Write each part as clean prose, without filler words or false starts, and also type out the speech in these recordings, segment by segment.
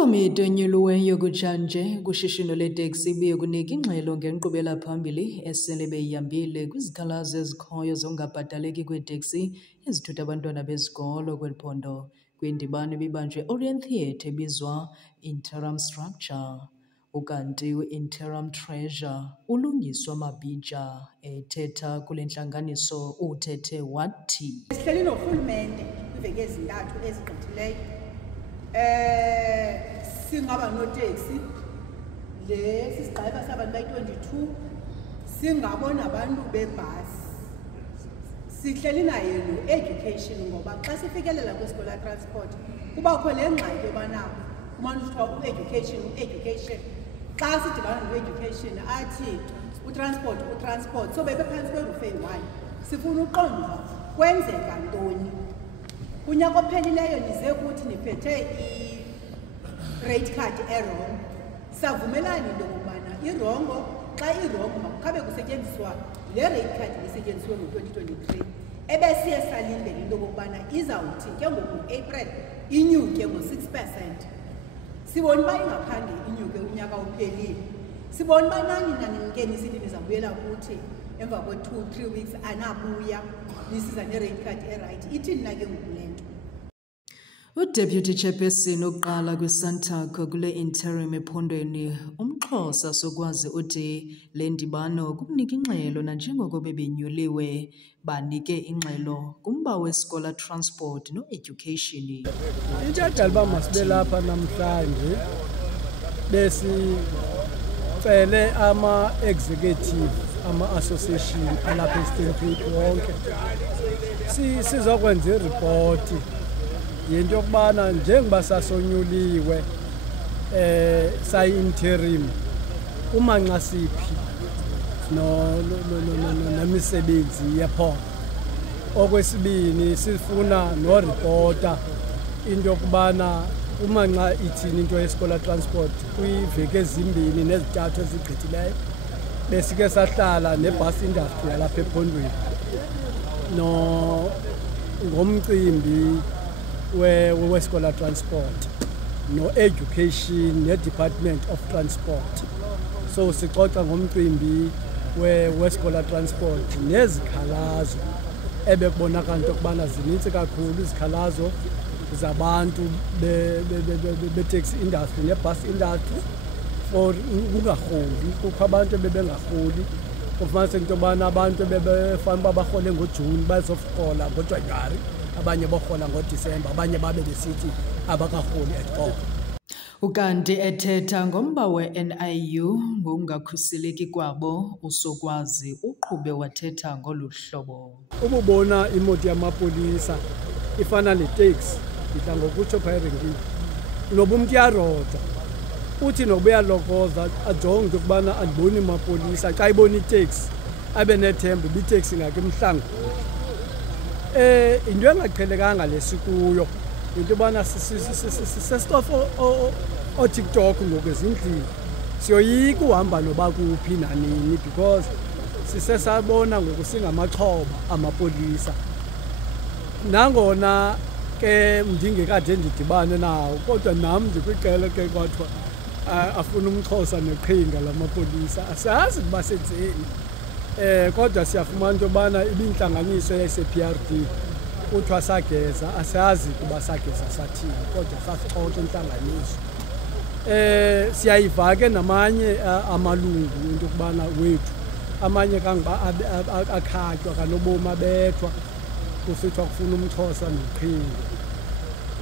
Ikomiti enyuliweyo kutshanje kushishino leeteksi ibiye kunika ingxelo ngenkqubela phambili esele beyihambile kwizikhalazo ezikhoyo zokungabhataleki kweeteksi ezithutha abantwana besikolo kweli phondo kwindibano ebibanjwe eOrient Theatre ebizwa Interim Structure. Ukanti i-Interim Treasurer uLungiswa Mabhija ethetha kule ntlanganiso uthethe wathi. Sihleli norhulumente kwiveki ezintathu ezigqithileyo. Singaba noteksi le sisigqeba sabantu bayi-22 singabona abantu bebhasi sihleli naye no-education ngoba xa sifikelela kwisikolo transport kubakho le ngxaki yobana umane kuthiwa u-education xa sidibana no-education athi utransport so bebephantsi kweroof eyi-1 sifuna uqonda kwenzeka ntoni. Kunyaka ophelileyo nize kuthi niphethe i-rate card erong, savumelana into yokubana irongo xa irongo makukhabe kusetyenziswa le rate card isetyenziswe ngo-2023 ebesiye salindela into yokubana izawuthi ke ngoku April inyuke ngo-6%. Sibona uba ingakhange inyuke unyaka uphelile. Sibona uba nani nanimke nisithi nizawubuyela kuthi emva kwe-2-3 weeks anabuya nisiza ne-rate card erayithi. Ithini na ke ngoku le nto? UDeputy Chairperson oqala kwiSantaco kule interim ephondweni uMxhosa Sokwazi uthi le ndibano kukunika ingxelo nanjengoko bebenyuliwe banike ingxelo kumba weskola transport no-education. Into edala uba masibe lapha namhlanje besicele ama-executive ama-association alapha e-Eastern Cape wonke sizokwenza iripoti yinto yokubana njengoba sasonyuliwe sayi-interim umanxasiphi nemisebenzi yephondo. Okwesibini sifuna noripota into yokubana umanxa ithini into yeskola transport kwiiveki ezimbini nezithathu ezigqithileyo besike sahlala nebus industry yalapha ephondweni ngomcimbi weskola transport no-education ne-department of transport. So sixoxa ngomcimbi weskola transport nezikhalazo ebekubonakala into yokubana zinintsi kakhulu izikhalazo zabantu be-taxi industry ne-bus industry for ungarholi. Kukho abantu ebebengarholi, kufumanise into yobana abantu bebefana uba barhole ngoJuni bazokurhola ngoJanuwari, abanye borhola ngoDisemba, abanye babe besithi abakarholi at all. Ukanti ethetha ngomba we-NIU ngokungakhuseleki kwabo, uSokwazi uqhube wathetha ngolu hlobo. Ububona imoto yamapolisa ifana neteksi idla ngokutsho phaa erenkini noba umntu uyarota uthi noba uyalokoza ajonge into yokubana andiboni amapolisa. Xa ibona iteksi abe nethemba uba iteksi ngake emhlanga. Into engaqhelekanga lesikuyo into yobana sisesitofu ooTikTok ngoku ezindlini siyoyika uhamba noba kuphi nanini because sisesabona ngoku singamaxhoba amapolisa. Nangona ke ndingekade ndidibane nawo kodwa nam ndikwiqela ke kwathiwa afuna uMxhosa neqhinga lamapolisa asazi ukuba senzeni. Kodwa siyafumana into yobana ibintlanganiso yase-PRD kuthiwa sageza, asazi ukuba sageza sathini kodwa sasixoxa intlanganiso. Siyayiva ke namanye amalungu into yokubana wethu amanye kangoba akhatywa kanobom abethwa kusithiwa kufuna uMxhosa neqhinga.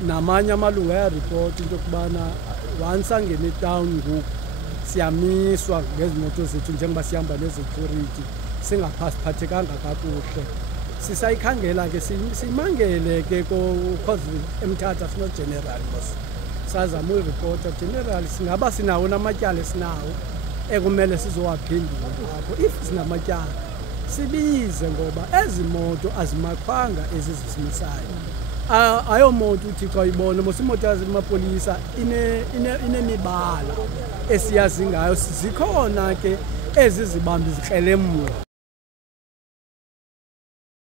Namanye amalungu ayaripota into yokubana once angene etawuni ngoku siyamiswa ngezi moto zethu njengoba sihamba nezecurity singaphasiphathekanga kakuhle. Sisayikhangela ke simangele ke because eMthatha sinogeneral mos sazama uyiripota general singaba sinawo namatyala esinawo ekumele sizowaphendula apho. If sinamatyala sibize ngoba ezi moto azimakhwanga ezizisimisayo. Ayomoto uthi xa uyibona mos imoto zamapolisa inemibala esiyazi ngayo. Zikhona ke ezi zibambi zikrelemnqa.